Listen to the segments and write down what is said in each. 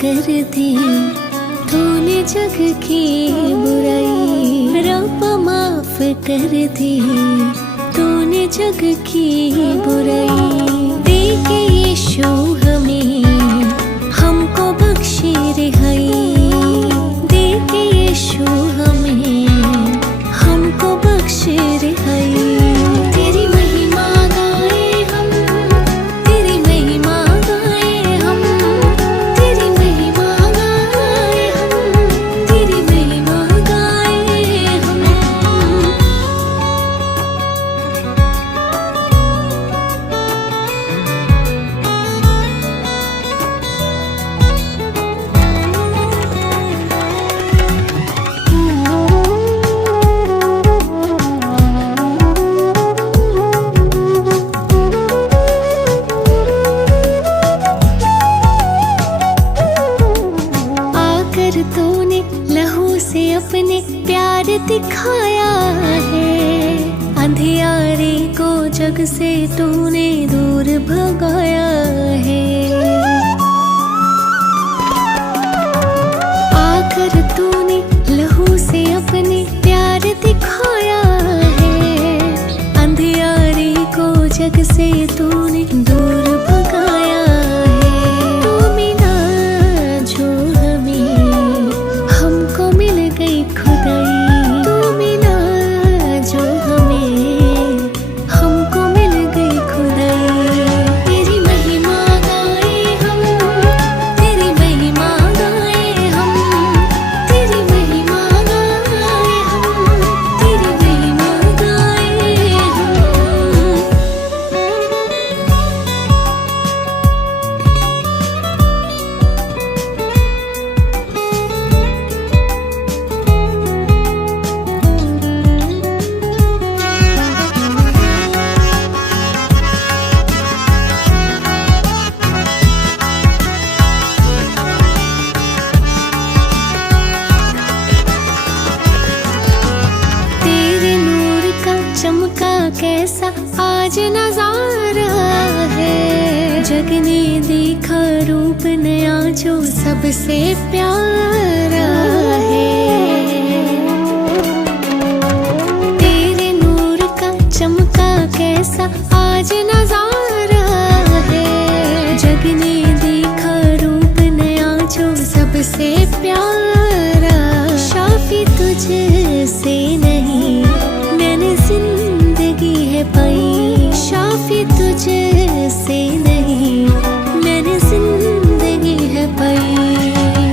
कर दी तूने जग की बुराई, रब माफ कर दी तूने जग की बुराई। दे के यीशु हमें हमको बख्शे रिहाई, दे के यीशु हमें हमको बख्शे रिहाई। तेरी महिमा गाए हम, तेरी महिमा गाए हम, तेरी महिमा गाए हम, तेरी महिमा गाए हम। आकर तूने लहू से अपने प्यार दिखाया है, अंधियारे को जग से तूने दूर भगाया है। आकर तूने लहू से अपने प्यार दिखाया है, अंधियारे को जग से तूने दूर भगाया है। तू मिला जो हमें हमको मिल गई खुदाई, तू मिला जो हमें हमको मिल गई खुदाई। तेरी महिमा गाए हम, तेरी महिमा गाए हम, तेरी महिमा गाए हम, तेरी महिमा गाए हम। तेरे नूर का चमका कैसा आज नजारा है, जग ने देखा रूप नया जो सबसे प्यारा है। तेरे नूर का चमका कैसा आज नजारा है, जग ने देखा रूप नया जो सबसे प्यारा। शाफी तुझसे नहीं मैंने जिंदगी है पाई, शाफी तुझसे नहीं मैंने जिंदगी है पाई।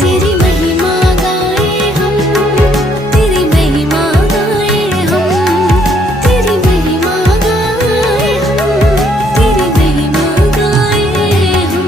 तेरी महिमा गाए हम, तेरी महिमा गाए हम, तेरी महिमा गाए हम, तेरी महिमा गाए हम।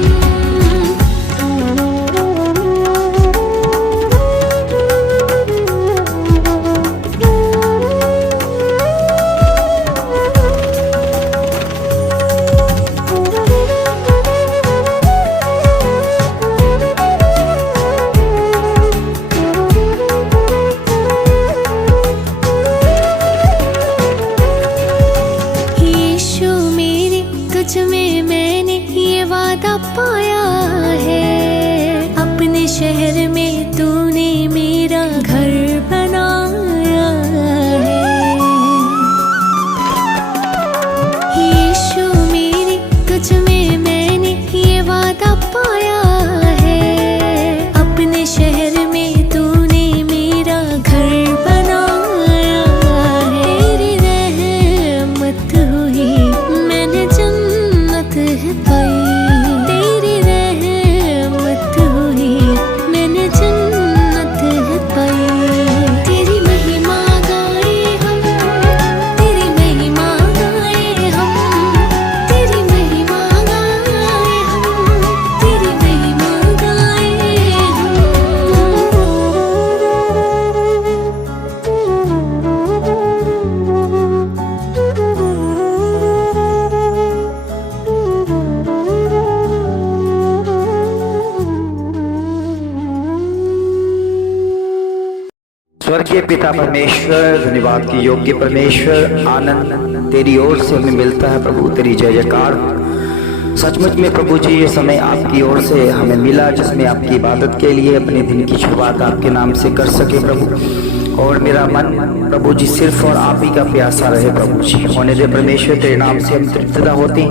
स्वर्गीय पिता परमेश्वर, धन्यवाद की योग्य परमेश्वर, आनंद तेरी ओर से हमें मिलता है प्रभु। तेरी जय जयकार। सचमुच में प्रभु जी ये समय आपकी ओर से हमें मिला जिसमें आपकी इबादत के लिए अपने दिन की शुरुआत आपके नाम से कर सके प्रभु। और मेरा मन प्रभु जी सिर्फ और आप ही का प्यासा रहे प्रभु जी। होने दे परमेश्वर, तेरे नाम से हम तृप्तता होती,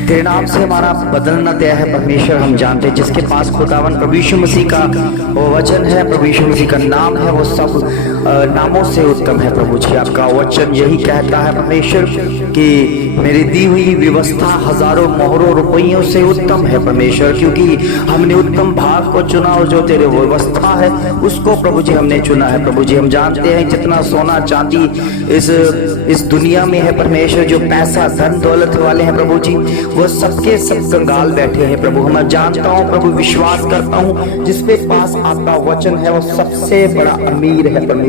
तेरे नाम से हमारा बदलना तय है परमेश्वर। हम जानते हैं जिसके पास खुदावन प्रभु यीशु मसीह का वो वचन है, प्रभु यीशु मसीह का नाम है, वो सब नामों से उत्तम है प्रभु जी। आपका वचन यही कहता है परमेश्वर कि मेरी दी हुई व्यवस्था हजारों मोहरों रुपयों से उत्तम है परमेश्वर, क्योंकि हमने उत्तम भाग को चुना और जो तेरे व्यवस्था है उसको प्रभु जी हमने चुना है प्रभु जी। हम जानते हैं जितना सोना चांदी इस दुनिया में है परमेश्वर, जो पैसा धन दौलत वाले हैं प्रभु जी, वो सबके सब कंगाल बैठे हैं प्रभु। मैं जानता हूँ प्रभु, विश्वास करता हूँ जिसके पास आपका वचन है वो सबसे बड़ा अमीर है परमेश्वर,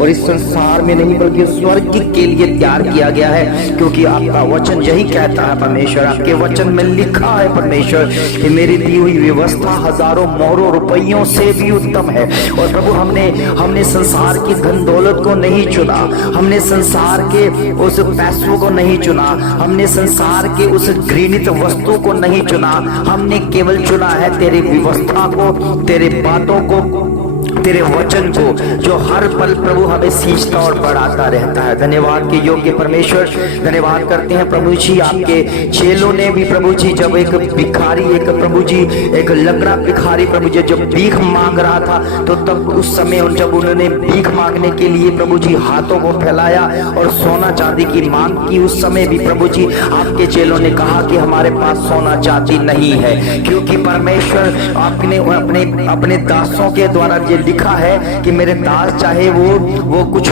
और इस संसार में नहीं बल्कि स्वर्ग के लिए तैयार किया गया है, क्योंकि आपका वचन यही कहता है परमेश्वर। आपके वचन में लिखा है परमेश्वर कि मेरी दी हुई व्यवस्था हजारों मोहरों रुपयों से भी उत्तम है। और प्रभु हमने संसार की धन दौलत को नहीं चुना, हमने संसार के उस पैसों को नहीं चुना, हमने संसार के उस घृणित वस्तु को नहीं चुना, हमने केवल चुना है तेरी व्यवस्था को, तेरे बातों को, तेरे वचन को, जो हर पल प्रभु हमें सींचता और बढ़ाता रहता है। धन्यवाद के योग्य परमेश्वर, धन्यवाद करते हैं प्रभु जी। आपके चेलों ने भी प्रभु जी जब एक भिखारी, एक प्रभु जी एक लंगड़ा भिखारी प्रभु जी जब भीख मांग रहा था, तो तब उस समय जब उन्होंने भीख मांगने के लिए प्रभु जी हाथों को फैलाया और सोना चांदी की मांग की, उस समय भी प्रभु जी आपके चेलों ने कहा कि हमारे पास सोना चांदी नहीं है, क्योंकि परमेश्वर आपने अपने दासों के द्वारा ये लिखा है कि मेरे दास चाहे वो कुछ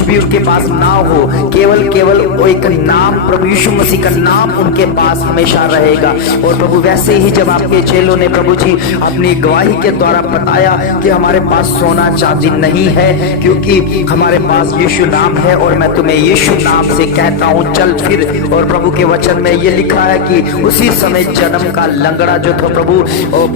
भी उनके पास ना हो, केवल वो एक नाम, प्रभु यीशु मसीह का नाम उनके पास हमेशा रहेगा। और प्रभु वैसे ही जब आपके चेलों ने प्रभु जी अपनी गवाही के द्वारा बताया कि हमारे पास सोना चांदी नहीं है, क्योंकि हमारे पास यीशु नाम है, और मैं तुम्हें यीशु नाम से कहता हूँ चल फिर। और प्रभु के वचन में ये लिखा है कि उसी समय जन्म का लंगड़ा जो था प्रभु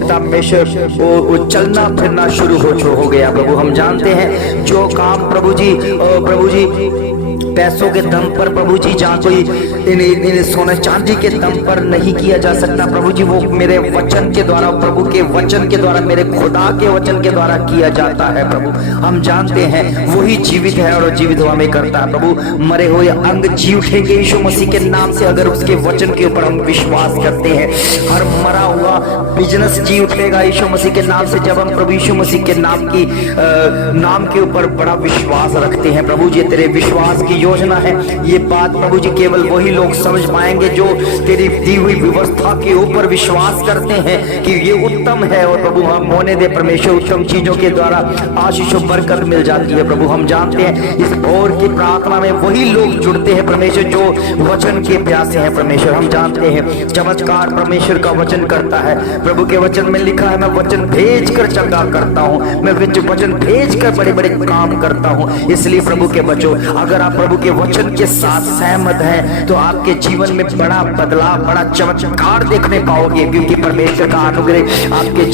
परमेश्वर वो चलना फिरना शुरू हो गया प्रभु। हम जानते हैं जो काम प्रभु जी पैसों के दम पर प्रभु जी, जहाँ कोई इन सोने चांदी के दम पर नहीं किया जा सकता प्रभु जी, वो मेरे वचन के द्वारा, प्रभु के वचन के द्वारा, मेरे खुदा के वचन के द्वारा किया जाता है प्रभु। हम जानते हैं वही जीवित है और जीवित हमें करता है प्रभु। मरे हुए अंग जी उठेंगे यीशु मसीह के नाम से, अगर उसके वचन के ऊपर हम विश्वास करते हैं। हर मरा हुआ बिजनेस जी उठेगा यीशु मसीह के नाम से, जब हम प्रभु यीशु मसीह के नाम के ऊपर बड़ा विश्वास रखते हैं प्रभु जी। तेरे विश्वास की योजना है ये बात प्रभु जी, केवल वही लोग समझ पाएंगे जो तेरी दी हुई व्यवस्था के ऊपर विश्वास करते हैं कि ये उत्तम है। और प्रभु हम होने दे परमेश्वर, उत्तम चीजों के द्वारा आशीष और बरकत मिल जाती है प्रभु। हम जानते हैं इस भोर की प्रार्थना में वही लोग जुड़ते हैं परमेश्वर जो वचन के प्यासे हैं परमेश्वर। हम जानते हैं चमत्कार परमेश्वर का वचन करता है। प्रभु के वचन में लिखा है, मैं वचन भेज कर चंगा करता हूँ, मैं वचन भेज कर बड़े बड़े काम करता हूँ। इसलिए प्रभु के बच्चों, अगर आप प्रभु के वचन के साथ सहमत हैं तो आपके जीवन में बड़ा बदलाव, बड़ा चमत्कार देखने पाओगे, क्योंकि परमेश्वर का अनुग्रह आपके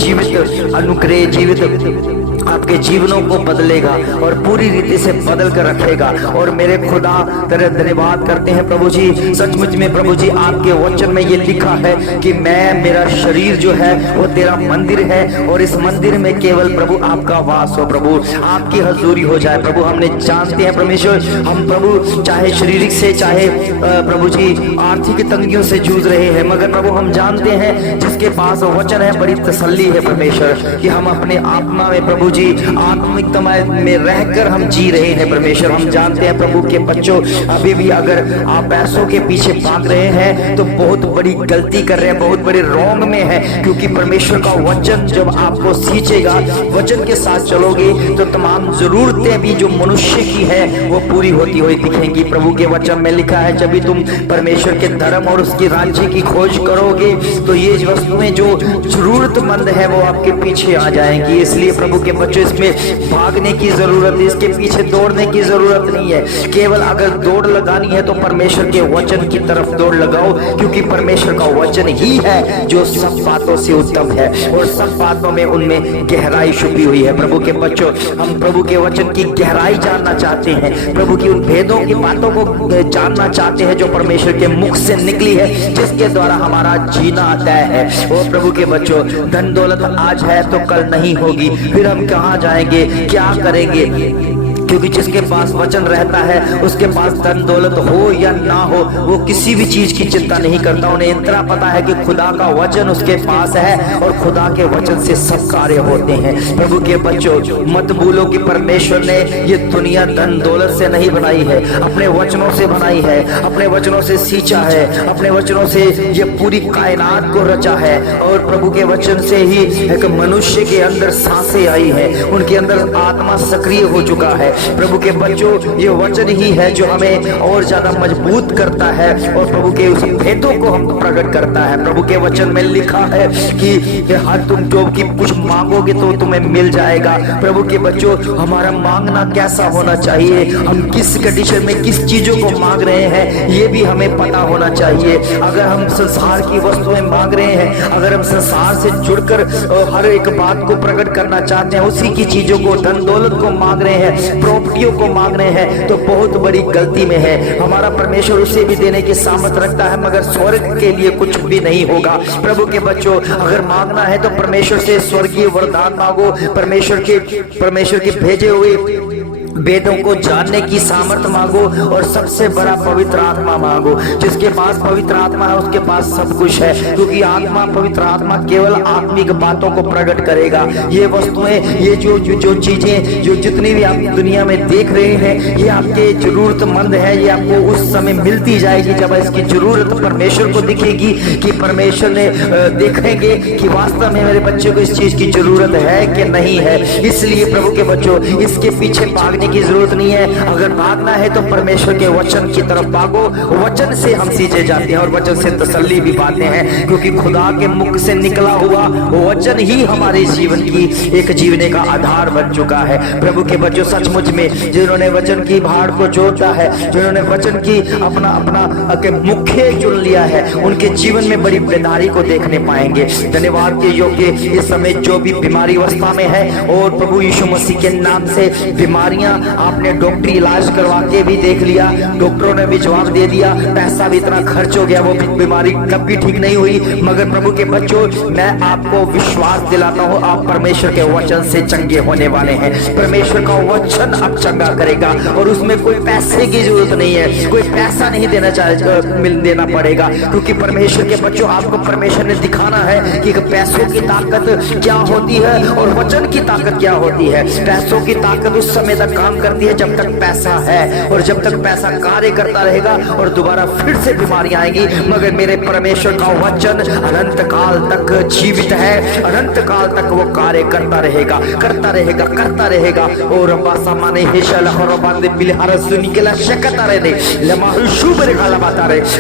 आपके जीवनों को बदलेगा और पूरी रीति से बदल कर रखेगा। और मेरे खुदा तेरे धन्यवाद करते हैं प्रभु जी। सचमुच में प्रभु जी आपके वचन में ये लिखा है कि मेरा शरीर जो है वो तेरा मंदिर है, और इस मंदिर में केवल प्रभु आपका वास हो, प्रभु आपकी हजूरी हो जाए प्रभु। हमने जानते हैं परमेश्वर, हम प्रभु चाहे शारीरिक से, चाहे प्रभु जी आर्थिक तंगियों से जूझ रहे हैं, मगर प्रभु हम जानते हैं जिसके पास वचन है बड़ी तसल्ली है परमेश्वर, कि हम अपने आत्मा में प्रभु जी आत्मिकता में रहकर हम जी रहे हैं परमेश्वर। हम जानते हैं प्रभु के बच्चों, अभी भी अगर आप पैसों के पीछे भाग रहे हैं तो बहुत बड़ी गलती कर रहे हैं, बहुत बड़े रोंग में है, क्योंकि परमेश्वर का वचन जब आपको सींचेगा, वचन के साथ चलोगे तो तमाम जरूरतें भी जो मनुष्य की है वो पूरी होती हुई दिखेंगी। प्रभु के वचन में लिखा है, जब भी तुम परमेश्वर के धर्म और उसकी राज्य की खोज करोगे तो ये वस्तुएं जो जरूरतमंद है वो आपके पीछे आ जाएंगी। इसलिए प्रभु के बच्चों इसमें भागने की जरूरत है, इसके पीछे दौड़ने की जरूरत नहीं है। केवल अगर दौड़ लगानी है तो परमेश्वर के वचन की तरफ दौड़ लगाओ, क्योंकि परमेश्वर का वचन ही है जो सब बातों से उत्तम है और सब बातों में उनमें गहराई छुपी हुई है। प्रभु के बच्चों, हम प्रभु के वचन की गहराई जानना चाहते हैं, प्रभु की उन भेदों की बातों को जानना चाहते हैं जो परमेश्वर के मुख से निकली है, जिसके द्वारा हमारा जीना तय है। और प्रभु के बच्चों, धन दौलत आज है तो कल नहीं होगी, फिर हम कहाँ जाएंगे, क्या करेंगे? क्योंकि जिसके पास वचन रहता है उसके पास धन दौलत हो या ना हो, वो किसी भी चीज की चिंता नहीं करता। उन्हें इतना पता है कि खुदा का वचन उसके पास है और खुदा के वचन से सब कार्य होते हैं। प्रभु के बच्चों, मत भूलो कि परमेश्वर ने ये दुनिया धन दौलत से नहीं बनाई है, अपने वचनों से बनाई है, अपने वचनों से सींचा है, अपने वचनों से ये पूरी कायनात को रचा है। और प्रभु के वचन से ही एक मनुष्य के अंदर सांसें आई है, उनके अंदर आत्मा सक्रिय हो चुका है। प्रभु के बच्चों, ये वचन ही है जो हमें और ज्यादा मजबूत करता है और प्रभु के उस भेदों को हम प्रकट करता है। प्रभु के वचन में लिखा है कि हर तुम जो कि कुछ मांगोगे तो तुम्हें मिल जाएगा। प्रभु के बच्चों, हमारा मांगना कैसा होना चाहिए, हम किस कंडीशन में किस चीजों को मांग रहे हैं, ये भी हमें पता होना चाहिए। अगर हम संसार की वस्तुएं मांग रहे हैं, अगर हम संसार से जुड़कर हर एक बात को प्रकट करना चाहते हैं, उसी की चीजों को, धन दौलत को मांग रहे हैं, प्रॉपर्टियों को मांग रहे हैं, तो बहुत बड़ी गलती में है। हमारा परमेश्वर उसे भी देने की सामर्थ रखता है, मगर स्वर्ग के लिए कुछ भी नहीं होगा। प्रभु के बच्चों, अगर मांगना है तो परमेश्वर से स्वर्गीय वरदान मांगो, परमेश्वर के भेजे हुए वेदों को जानने की सामर्थ मांगो और सबसे बड़ा पवित्र आत्मा मांगो। जिसके पास पवित्र आत्मा है उसके पास सब कुछ है, क्योंकि आत्मा, पवित्र आत्मा केवल आत्मिक बातों को प्रकट करेगा। ये वस्तुएं, ये जो चीजें, जो जितनी भी आप दुनिया में देख रहे हैं, ये आपके जरूरतमंद है, ये आपको उस समय मिलती जाएगी जब इसकी जरूरत परमेश्वर को दिखेगी, कि परमेश्वर ने देखेंगे कि वास्तव में मेरे बच्चे को इस चीज की जरूरत है कि नहीं है। इसलिए प्रभु के बच्चों, इसके पीछे भागने की जरूरत नहीं है। अगर भागना है तो परमेश्वर के वचन की तरफ भागो। वचन से हम सींचे जाते हैं और वचन से तसल्ली भी पाते हैं, क्योंकि खुदा के मुख से निकला हुआ वचन ही हमारे जीवन की एक जीवने का आधार बन चुका है। प्रभु के बच्चों, सचमुच में जिन्होंने वचन की भाड़ को जोता है, जिन्होंने वचन की अपना मुख्य चुन लिया है, उनके जीवन में बड़ी बेदारी को देखने पाएंगे। धन्यवाद के योग्य इस समय जो भी बीमारी अवस्था में है, और प्रभु यीशु मसीह के नाम से बीमारियां आपने डॉक्टरी इलाज करवा के भी देख लिया, डॉक्टरों ने भी जवाब दे दिया, पैसा भी इतना खर्च हो गया, वो बीमारी कभी ठीक नहीं हुई। मगर प्रभु के बच्चों, मैं आपको विश्वास दिलाता हूँ, आप परमेश्वर के वचन से चंगे होने वाले हैं। परमेश्वर का वचन अब चंगा करेगा और उसमें कोई पैसे की जरूरत नहीं है, कोई पैसा नहीं देना पड़ेगा, क्योंकि परमेश्वर के बच्चों, आपको परमेश्वर ने दिखाना है कि पैसों की ताकत क्या होती है और वचन की ताकत क्या होती है। पैसों की ताकत उस समय तक काम करती है जब तक पैसा है, और जब तक पैसा कार्य करता रहेगा और दोबारा फिर से बीमारियां आएंगी। मगर मेरे परमेश्वर का वचन अनंत काल तक जीवित है, अनंत काल तक वो कार्य करता रहेगा, करता रहेगा, करता रहेगा। और सामान्य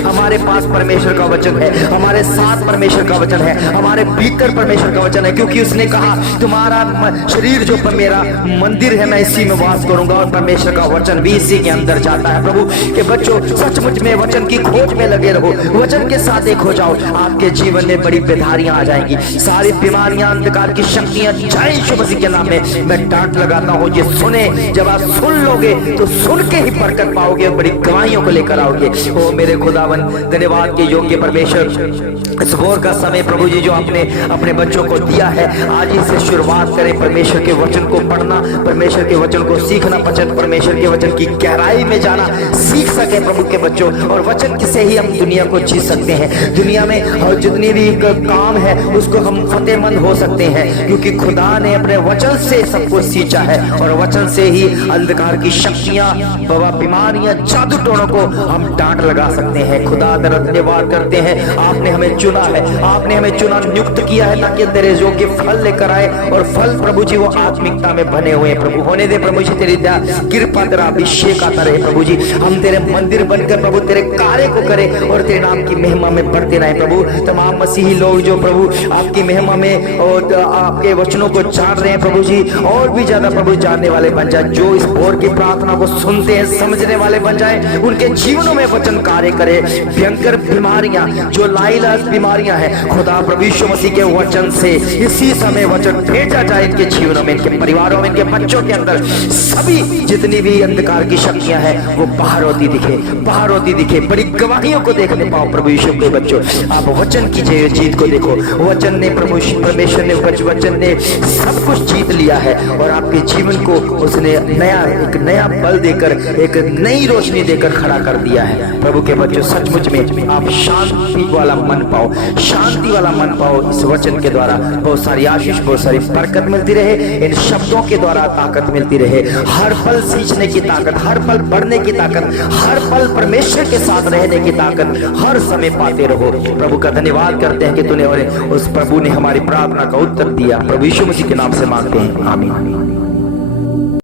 हमारे पास परमेश्वर का वचन है, हमारे साथ परमेश्वर का वचन है, हमारे भीतर परमेश्वर का वचन है, क्योंकि उसने कहा तुम्हारा शरीर जो मेरा मंदिर है, मैं इसी में वास करूंगा, और परमेश्वर का वचन भी इसी के अंदर जाता है। प्रभु के बच्चों, सचमुच में वचन की खोज में लगे रहो, वचन के साथ एक हो जाओ, आपके जीवन में बड़ी बेदारियां आ जाएंगी, सारी बीमारियां, अंधकार की शक्तियां जाए यीशु मसीह के नाम में। मैं डांट लगाता हूं, ये सुने, जब आप सुन लोगे तो सुन के ही बरकत पाओगे, बड़ी गवाहियों को लेकर आओगे। ओ मेरे खुदावन, धन्यवाद के योग्य परमेश्वर, इस भोर का समय प्रभु जी जो आपने अपने बच्चों को दिया है, आज ही से शुरुआत करें परमेश्वर के वचन को पढ़ना, परमेश्वर के वचन को सीखना, परमेश्वर के वचन की गहराई में जाना सीख सके प्रभु के बच्चों। और वचन से ही हम दुनिया को जी सकते हैं, दुनिया में और जितनी भी काम है उसको हम फतेहमंद हो सकते हैं, क्योंकि खुदा ने अपने वचन से सबको सींचा है, और वचन से ही अंधकार की शक्तियां, बीमारियां, जादू टोनों को हम डांट लगा सकते हैं। खुदा धन्यवाद करते हैं, आपने हमें चुना है, आपने हमें चुना, नियुक्त किया है ताकि तेरे योग्य फल लेकर आए, और फल प्रभु जी वो आत्मिकता में बने हुए। प्रभु होने दे प्रभु जी तेरी दया कृपा तेरा अभिषेक आता रहे प्रभु जी। हम तेरे मंदिर बनकर प्रभु तेरे कार्य को करें और तेरे नाम की महिमा में बढ़ते रहे प्रभु। तमाम मसीही लोग जो प्रभु आपकी महिमा में और आपके वचनों को जान रहे हैं प्रभु जी, और भी ज्यादा प्रभु जानने वाले बन जाए। जो इस भोर की प्रार्थना को सुनते हैं समझने वाले बन जाए, उनके जीवनों में वचन कार्य करे। भयंकर बीमारियां जो लाइलाज बीमारियां हैं, खुदा प्रभु यीशु मसीह के वचन से इसी समय वचन भेजा जाए इनके जीवनों में, इनके परिवारों में, इनके बच्चों के अंदर। सभी जितनी भी अंधकार की शक्तियां हैं वो बाहर होती दिखे, बाहर होती दिखे। बड़ी गवाहियों को देखने पाओ प्रभु यीशु के बच्चों। आप वचन की जीत को देखो। वचन ने प्रभु परमेश्वर ने वचन ने सब कुछ जीत लिया है और आपके जीवन को उसने एक नया बल देकर, एक नई रोशनी देकर खड़ा कर दिया है। प्रभु के बच्चों, सचमुच में आप शांति वाला मन पाओ, शांति वाला मन पाओ। इस वचन के द्वारा बहुत सारी आशीष, बहुत सारी बरकत मिलती रहे। इन शब्दों के द्वारा ताकत मिलती रहे। हर पल सींचने की ताकत, हर पल बढ़ने की ताकत, हर पल परमेश्वर के साथ रहने की ताकत हर समय पाते रहो। प्रभु का धन्यवाद करते हैं कि तूने उस प्रभु ने हमारी प्रार्थना का उत्तर दिया। प्रभु यीशु मसीह के नाम से मांगते हैं, आमीन।